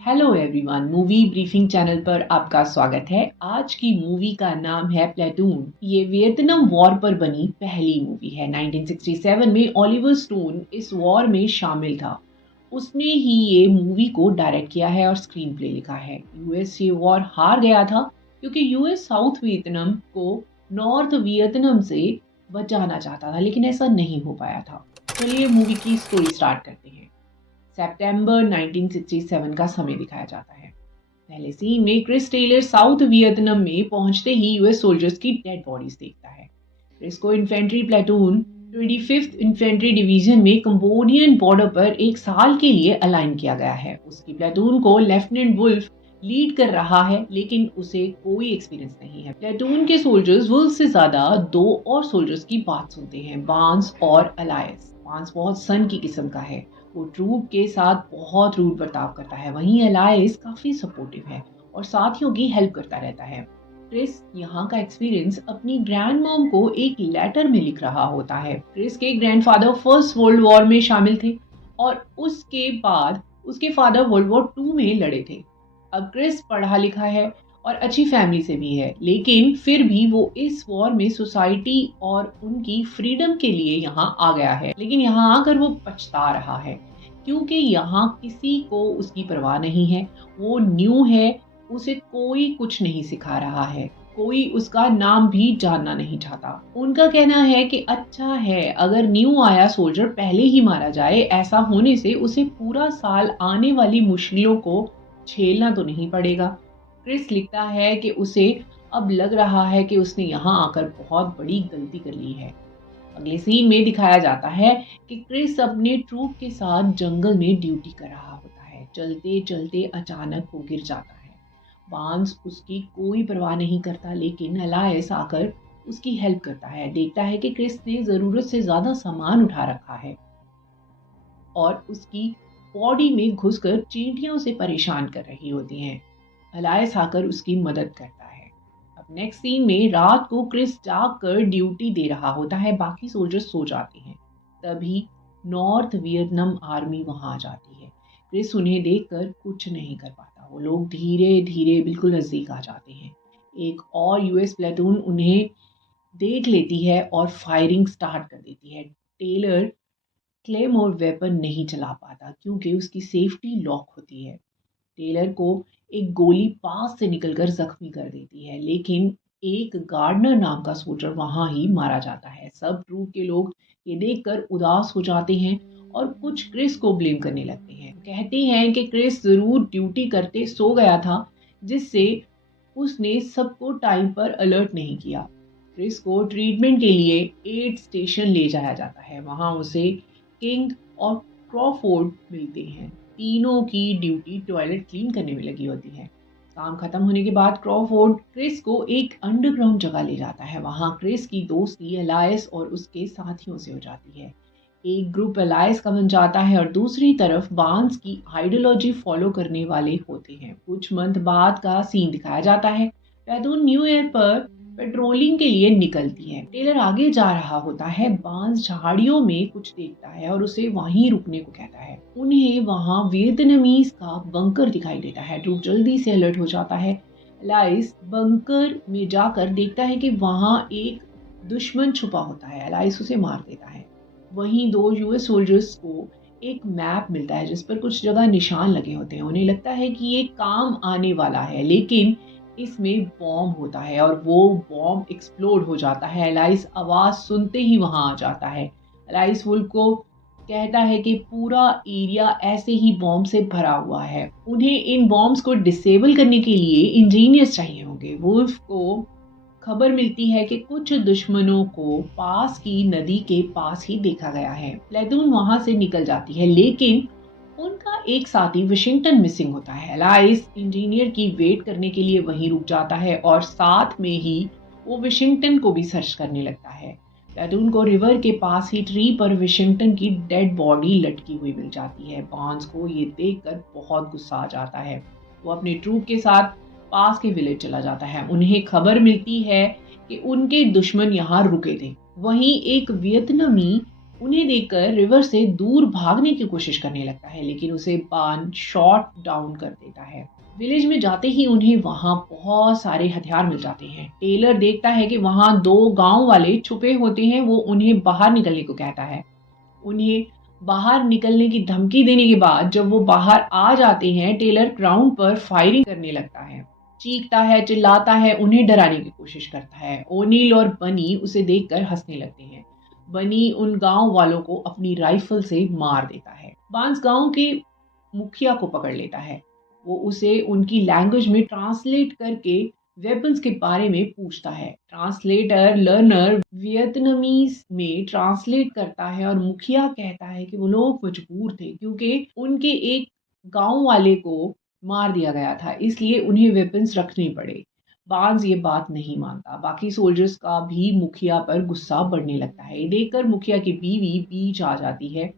Hello everyone, movie briefing channel पर आपका स्वागत है। आज की मूवी का नाम है प्लेटून। ये वियतनाम वॉर पर बनी पहली मूवी है। 1967 में ओलिवर स्टोन इस वॉर में शामिल था। उसने ही ये मूवी को डायरेक्ट किया है और स्क्रीन प्ले लिखा है। यूएस ये वॉर हार गया था क्योंकि यूएस साउथ वियतनाम को नॉर्थ वियतनाम से बचाना चाहता था, लेकिन ऐसा नहीं हो पाया था। चलिए मूवी की स्टोरी स्टार्ट करते हैं। सितंबर 1967 का समय दिखाया जाता है। पहले सीन में क्रिस टेलर साउथ वियतनाम में पहुंचते ही यूएस सोल्जर्स की डेड बॉडीज देखता है। क्रिस को infantry platoon 25th infantry division में कंबोडियन बॉर्डर पर एक साल के लिए अलाइन किया गया है। उसकी प्लेटून को लेफ्टिनेंट वुल्फ लीड कर रहा है, लेकिन उसे कोई एक्सपीरियंस नहीं है। प्लेटून के सोल्जर्स वुल्फ से ज्यादा दो और सोल्जर्स की बात सुनते हैं, बांस और अलायस। बांस बहुत सन की किस्म का है, वो ट्रूप के साथ बहुत रूड बर्ताव करता है। वहीं अलायस काफी सपोर्टिव है और साथियों की हेल्प करता रहता है। क्रिस यहाँ का एक्सपीरियंस अपनी ग्रैंड मॉम को एक लेटर में लिख रहा होता है। क्रिस के ग्रैंडफादर फर्स्ट वर्ल्ड वॉर में शामिल थे और उसके बाद उसके फादर वर्ल्ड वॉर 2 में लड़े थे। अब क्रिस पढ़ा लिखा है और अच्छी फैमिली से भी है, लेकिन फिर भी वो इस वॉर में सोसाइटी और उनकी फ्रीडम के लिए यहाँ आ गया है। लेकिन यहाँ आकर वो पछता रहा है क्योंकि यहाँ किसी को उसकी परवाह नहीं है। वो न्यू है, उसे कोई कुछ नहीं सिखा रहा है, कोई उसका नाम भी जानना नहीं चाहता। उनका कहना है कि अच्छा है अगर न्यू आया सोल्जर पहले ही मारा जाए, ऐसा होने से उसे पूरा साल आने वाली मुश्किलों को झेलना तो नहीं पड़ेगा। क्रिस लिखता है कि उसे अब लग रहा है कि उसने यहाँ आकर बहुत बड़ी गलती कर ली है। अगले सीन में दिखाया जाता है कि क्रिस अपने ट्रूप के साथ जंगल में ड्यूटी कर रहा होता है। चलते चलते अचानक वो गिर जाता है। बांस उसकी कोई परवाह नहीं करता, लेकिन अलायस आकर उसकी हेल्प करता है। देखता है कि क्रिस ने जरूरत से ज्यादा सामान उठा रखा है और उसकी बॉडी में घुसकर चींटियों से परेशान कर रही होती हैं। अलायस आकर उसकी मदद करता है। अब नेक्स्ट सीन में रात को क्रिस जाग कर ड्यूटी दे रहा होता है, बाकी सोल्जर्स सो जाते हैं। तभी नॉर्थ वियतनाम आर्मी वहां आ जाती है। क्रिस उन्हें देखकर कुछ नहीं कर पाता। वो लोग धीरे धीरे बिल्कुल नजदीक आ जाते हैं। एक और यूएस प्लेटून उन्हें देख लेती है और फायरिंग स्टार्ट कर देती है। टेलर क्लेमोर वेपन नहीं चला पाता क्योंकि उसकी सेफ्टी लॉक होती है। टेलर को एक गोली पास से निकलकर जख्मी कर देती है, लेकिन एक गार्डनर नाम का सोल्जर वहां ही मारा जाता है। सब ट्रूप के लोग ये देखकर उदास हो जाते हैं और कुछ क्रिस को ब्लेम करने लगते हैं। कहते हैं कि क्रिस जरूर ड्यूटी करते सो गया था, जिससे उसने सबको टाइम पर अलर्ट नहीं किया। क्रिस को ट्रीटमेंट के लिए एड स्टेशन ले जाया जाता है। वहां उसे किंग और क्रॉफोर्ड मिलते हैं। तीनों की ड्यूटी टॉयलेट क्लीन करने में लगी होती है। काम खत्म होने के बाद क्रॉफोर्ड क्रिस को एक अंडरग्राउंड जगह ले जाता है। वहां क्रिस की दोस्ती अलायस और उसके साथियों से हो जाती है। एक ग्रुप अलायस का बन जाता है और दूसरी तरफ बांस की आइडियोलॉजी फॉलो करने वाले होते हैं। कुछ मंथ बाद का सीन दिखाया जाता है। प्लेटून न्यू ईयर पर पेट्रोलिंग के लिए निकलती है। टेलर आगे जा रहा होता है। बांस झाड़ियों में कुछ देखता है और उसे वहीं रुकने को कहता है। उन्हें वहां वियतनामीज का बंकर दिखाई देता है। ट्रूप जल्दी से अलर्ट हो जाता है। अलाइस बंकर में जाकर देखता है कि वहां एक दुश्मन छुपा होता है। अलाइस उसे मार देता है। वहीं दो यूएस सोल्जर्स को एक मैप मिलता है जिस पर कुछ जगह निशान लगे होते हैं। उन्हें लगता है कि ये काम आने वाला है, लेकिन इसमें बॉम्ब होता है और वो बॉम्ब एक्सप्लोड हो जाता है। एलाइस आवाज सुनते ही वहां आ जाता है। एलाइस वुल्फ को कहता है कि पूरा एरिया ऐसे ही बॉम्ब से भरा हुआ है। उन्हें इन बॉम्ब्स को डिसेबल करने के लिए इंजीनियर्स चाहिए होंगे। वुल्फ को खबर मिलती है कि कुछ दुश्मनों को पास की नदी के पास ही देखा गया है। प्लेटून वहां से निकल जाती है, लेकिन उनका एक साथी वाशिंगटन मिसिंग होता है। अलाइस इंजीनियर की वेट करने के लिए वहीं रुक जाता है और साथ में ही वो वाशिंगटन को भी सर्च करने लगता है। प्लेटून को रिवर के पास ही ट्री पर वाशिंगटन की डेड बॉडी लटकी हुई मिल जाती है। बांस को ये देखकर बहुत गुस्सा आ जाता है। वो अपने ट्रूप के साथ पास के विलेज चला जाता है। उन्हें खबर मिलती है कि उनके दुश्मन यहाँ रुके थे। वहीं एक वियतनामी उन्हें देखकर रिवर से दूर भागने की कोशिश करने लगता है, लेकिन उसे बान शॉट डाउन कर देता है। विलेज में जाते ही उन्हें वहां बहुत सारे हथियार मिल जाते हैं। टेलर देखता है कि वहां 2 गांव वाले छुपे होते हैं। वो उन्हें बाहर निकलने को कहता है। उन्हें बाहर निकलने की धमकी देने के बाद जब वो बाहर आ जाते हैं, टेलर ग्राउंड पर फायरिंग करने लगता है, चीखता है, चिल्लाता है, उन्हें डराने की कोशिश करता है। ओनील और बनी उसे देखकर हंसने लगते हैं। बनी उन गांव वालों को अपनी राइफल से मार देता है। बांस गांव के मुखिया को पकड़ लेता है। वो उसे उनकी लैंग्वेज में ट्रांसलेट करके वेपन्स के बारे में पूछता है। ट्रांसलेटर लर्नर वियतनामीज में ट्रांसलेट करता है और मुखिया कहता है कि वो लोग मजबूर थे क्योंकि उनके एक गांव वाले को मार दिया गया था, इसलिए उन्हें वेपन्स रखने पड़े। बांस ये बात नहीं मानता। बाकी सोल्जर्स का भी मुखिया पर गुस्सा बढ़ने लगता है। ये देखकर मुखिया की बीवी बीच आ जाती है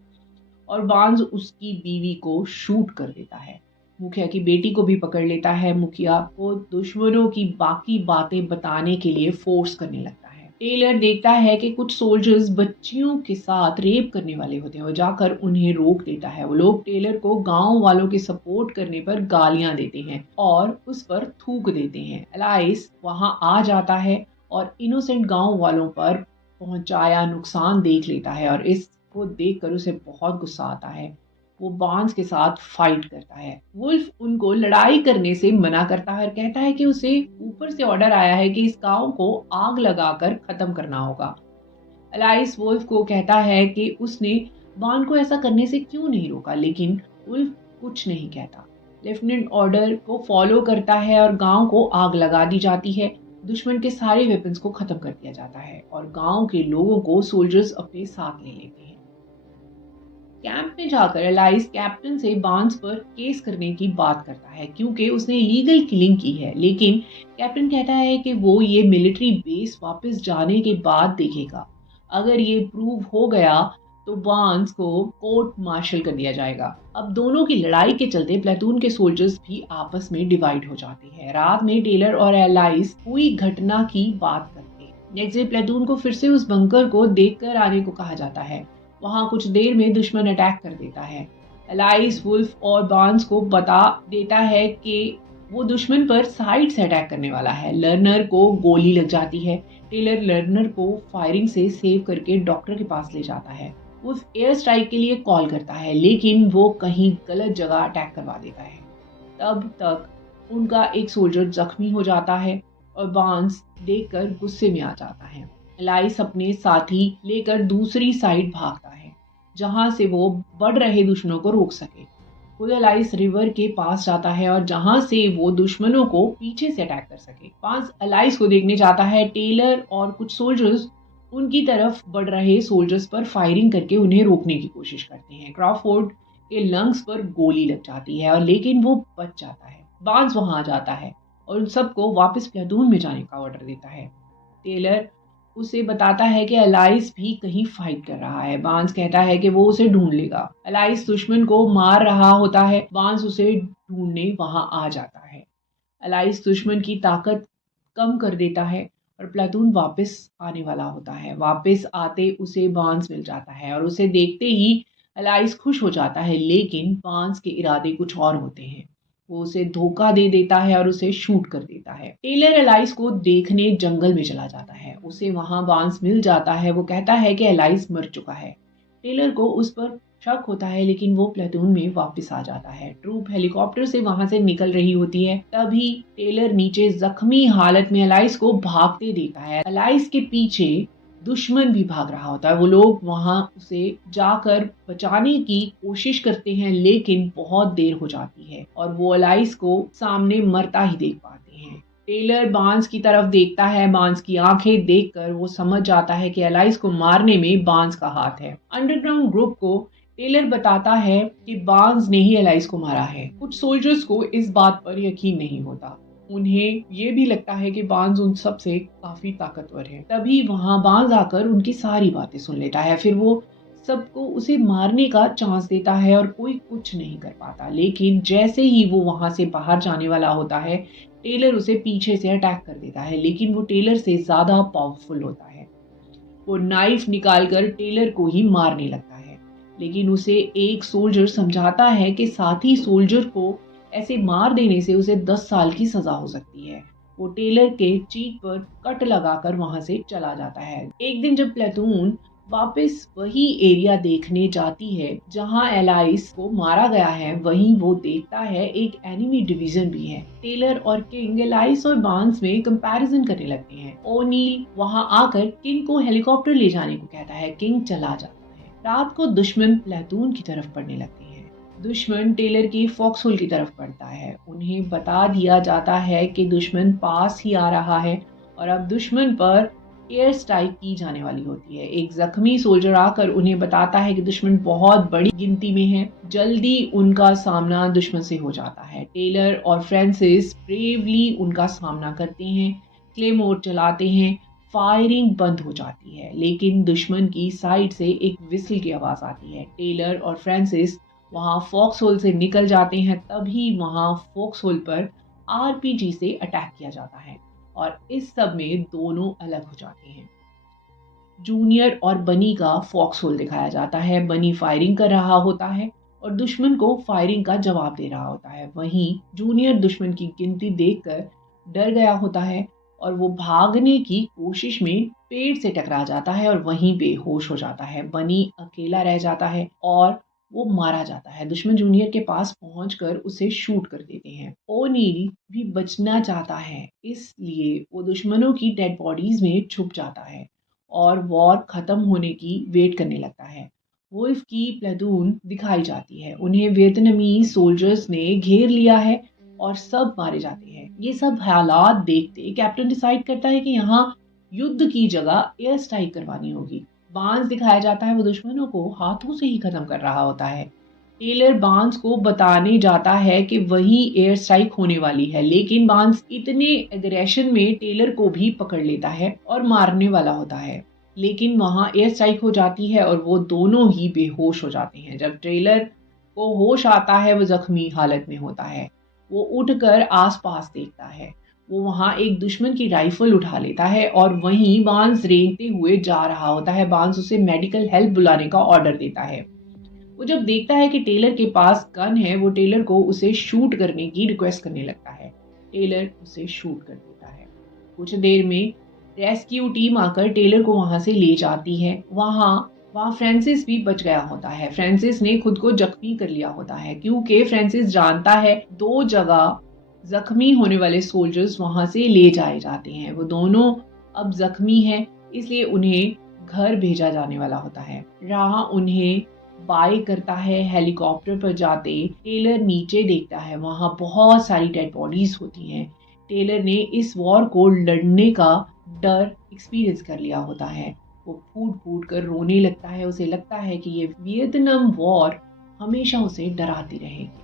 और बांस उसकी बीवी को शूट कर देता है। मुखिया की बेटी को भी पकड़ लेता है। मुखिया को दुश्मनों की बाकी बातें बताने के लिए फोर्स करने लगता है। टेलर देखता है कि कुछ सोल्जर्स बच्चियों के साथ रेप करने वाले होते हैं। वो जाकर उन्हें रोक देता है। वो लोग टेलर को गांव वालों के सपोर्ट करने पर गालियां देते हैं और उस पर थूक देते हैं। एलाइस वहां आ जाता है और इनोसेंट गांव वालों पर पहुंचाया नुकसान देख लेता है और इसको देखकर उसे बहुत गुस्सा आता है। वो बांस के साथ फाइट करता है। वुल्फ उनको लड़ाई करने से मना करता है और कहता है कि उसे ऊपर से ऑर्डर आया है कि इस गांव को आग लगाकर खत्म करना होगा। एलाइस वुल्फ को कहता है कि उसने बान को ऐसा करने से क्यों नहीं रोका, लेकिन वुल्फ कुछ नहीं कहता। लेफ्टिनेंट ऑर्डर को फॉलो करता है और गांव को आग लगा दी जाती है। दुश्मन के सारे वेपन्स को खत्म कर दिया जाता है और गांव के लोगों को सोल्जर्स अपने साथ ले लेते हैं। कैंप में जाकर एलाइस कैप्टन से बांस पर केस करने की बात करता है क्योंकि उसने इलीगल किलिंग की है, लेकिन कैप्टन कहता है कि वो ये मिलिट्री बेस वापस जाने के बाद देखेगा। अगर ये प्रूव हो गया तो बांस को कोर्ट मार्शल कर दिया जाएगा। अब दोनों की लड़ाई के चलते प्लेटून के सोल्जर्स भी आपस में डिवाइड हो जाते हैं। रात में टेलर और एलाइस हुई घटना की बात करते हैं। नेक्स्ट डे प्लेटून को फिर से उस बंकर को देखकर आने को कहा जाता है। वहां कुछ देर में दुश्मन अटैक कर देता है। एलाइस वुल्फ और बांस को बता देता है कि वो दुश्मन पर साइड से अटैक करने वाला है। लर्नर को गोली लग जाती है। टेलर लर्नर को फायरिंग से सेव करके डॉक्टर के पास ले जाता है। वुल्फ एयर स्ट्राइक के लिए कॉल करता है, लेकिन वो कहीं गलत जगह अटैक करवा देता है। तब तक उनका एक सोल्जर जख्मी हो जाता है और बांस देखकर गुस्से में आ जाता है। एलाइस अपने साथी लेकर दूसरी साइड भागता है जहां से वो बढ़ रहे दुश्मनों को रोक सके। वो एलाइस रिवर के पास जाता है और जहां से वो दुश्मनों को पीछे से अटैक कर सके। बांस एलाइस को देखने जाता है। टेलर और कुछ सोल्जर्स उनकी तरफ बढ़ रहे सोल्जर्स पर फायरिंग करके उन्हें रोकने की कोशिश करते हैं। क्रॉफोर्ड के लंग्स पर गोली लग जाती है और लेकिन वो बच जाता है। बांस वहां आ जाता है और उन सबको वापस प्लेटून में जाने का ऑर्डर देता है। टेलर उसे बताता है कि एलाइस भी कहीं फाइट कर रहा है। बांस कहता है कि वो उसे ढूंढ लेगा। एलाइस दुश्मन को मार रहा होता है। बांस उसे ढूंढने वहां आ जाता है। एलाइस दुश्मन की ताकत कम कर देता है और प्लेटून वापस आने वाला होता है। वापस आते उसे बांस मिल जाता है और उसे देखते ही एलाइस खुश हो जाता है, लेकिन बांस के इरादे कुछ और होते हैं। वो उसे धोखा दे देता है और उसे शूट कर देता है। टेलर एलाइस को देखने जंगल में चला जाता है। उसे वहां बांस मिल जाता है। वो कहता है कि एलाइस मर चुका है। टेलर को उस पर शक होता है, लेकिन वो प्लेटून में वापस आ जाता है। ट्रूप हेलीकॉप्टर से वहां से निकल रही होती है। तभी टेलर नीचे जख्मी हालत में एलाइस को भागते देखता है। एलाइस के पीछे दुश्मन भी भाग रहा होता है। वो लोग वहां उसे जाकर बचाने की कोशिश करते हैं, लेकिन बहुत देर हो जाती है और वो एलाइस को सामने मरता ही देख पाते हैं। टेलर बांस की तरफ देखता है। बांस की आंखें देखकर वो समझ जाता है कि एलाइस को मारने में बांस का हाथ है। अंडरग्राउंड ग्रुप को टेलर बताता है कि बांस ने ही एलाइस को मारा है। कुछ सोल्जर्स को इस बात पर यकीन नहीं होता। उन्हें ये भी लगता है कि बांस उन सब से काफी ताकतवर है। तभी वहां बांस आकर उनकी सारी बातें सुन लेता है। फिर वो सबको उसे मारने का चांस देता है और कोई कुछ नहीं कर पाता। लेकिन जैसे ही वो वहां से बाहर जाने वाला होता है, टेलर उसे पीछे से अटैक कर देता है, लेकिन वो टेलर से ज्यादा पावरफुल होता है। वो नाइफ निकालकर टेलर को ही मारने लगता है, लेकिन उसे एक सोल्जर समझाता है कि साथी सोल्जर को ऐसे मार देने से उसे 10 साल की सजा हो सकती है। वो टेलर के चीट पर कट लगाकर वहां से चला जाता है। एक दिन जब प्लेटून वापस वही एरिया देखने जाती है जहां एलाइस को मारा गया है, वहीं वो देखता है एक एनिमी डिवीजन भी है। टेलर और किंग एलाइस और बार्न्स में कंपैरिजन करने लगते हैं। ओनील वहां आकर किंग को हेलीकॉप्टर ले जाने को कहता है। किंग चला जाता है। रात को दुश्मन प्लेटून की तरफ बढ़ने लगते हैं। दुश्मन टेलर की फॉक्सहोल की तरफ बढ़ता है। उन्हें बता दिया जाता है कि दुश्मन पास ही आ रहा है और अब दुश्मन पर एयर स्ट्राइक की जाने वाली होती है। एक जख्मी सोल्जर आकर उन्हें बताता है कि दुश्मन बहुत बड़ी गिनती में है। जल्दी उनका सामना दुश्मन से हो जाता है। टेलर और फ्रांसिस ब्रेवली उनका सामना करते हैं, क्लेमोर चलाते हैं। फायरिंग बंद हो जाती है, लेकिन दुश्मन की साइड से एक विसल की आवाज आती है। टेलर और फ्रांसिस वहां फॉक्सहोल से निकल जाते हैं। तभी वहां फॉक्सहोल पर आरपीजी से अटैक किया जाता है और इस सब में दोनों अलग हो जाते हैं। जूनियर और बनी का फॉक्सहोल दिखाया जाता है। बनी फायरिंग कर रहा होता है और दुश्मन को फायरिंग का जवाब दे रहा होता है। वहीं जूनियर दुश्मन की गिनती देखकर डर गया होता है और वो भागने की कोशिश में पेड़ से टकरा जाता है और वहीं बेहोश हो जाता है। बनी अकेला रह जाता है और वो मारा जाता है। दुश्मन जूनियर के पास पहुंचकर उसे शूट कर देते हैं। ओनील भी बचना चाहता है, इसलिए वो दुश्मनों की डेड बॉडीज में छुप जाता है और वॉर खत्म होने की वेट करने लगता है। वुल्फ की प्लेटून दिखाई जाती है। उन्हें वियतनामी सोल्जर्स ने घेर लिया है और सब मारे जाते हैं। ये सब हालात देखते कैप्टन डिसाइड करता है कि यहाँ युद्ध की जगह एयर स्ट्राइक करवानी होगी। बांस दिखाया जाता है। वो दुश्मनों को हाथों से ही खत्म कर रहा होता है। टेलर बांस को बताने जाता है कि वही एयर स्ट्राइक होने वाली है, लेकिन बांस इतने एग्रेशन में टेलर को भी पकड़ लेता है और मारने वाला होता है, लेकिन वहां एयर स्ट्राइक हो जाती है और वो दोनों ही बेहोश हो जाते हैं। जब टेलर को होश आता है, वो जख्मी हालत में होता है। वो उठकर आसपास देखता है। वो वहां एक दुश्मन की राइफल उठा लेता है और वहीं बांस रेंगते हुए जा रहा होता है। बांस उसे मेडिकल हेल्प बुलाने का ऑर्डर देता है। वो जब देखता है कि टेलर के पास गन है, वो टेलर को उसे शूट करने की रिक्वेस्ट करने लगता है। टेलर उसे शूट कर देता है। कुछ देर में रेस्क्यू टीम आकर टेलर को वहां से ले जाती है। वहां फ्रांसिस भी बच गया होता है। फ्रांसिस ने खुद को जख्मी कर लिया होता है, क्योंकि फ्रांसिस जानता है 2 जगह जख्मी होने वाले सोल्जर्स वहां से ले जाए जाते हैं। वो दोनों अब जख्मी हैं, इसलिए उन्हें घर भेजा जाने वाला होता है। राह उन्हें बाय करता है। हेलीकॉप्टर पर जाते टेलर नीचे देखता है, वहां बहुत सारी डेड बॉडीज होती हैं। टेलर ने इस वॉर को लड़ने का डर एक्सपीरियंस कर लिया होता है। वो फूट फूट कर रोने लगता है। उसे लगता है कि ये वियतनाम वॉर हमेशा उसे डराती रहेगी।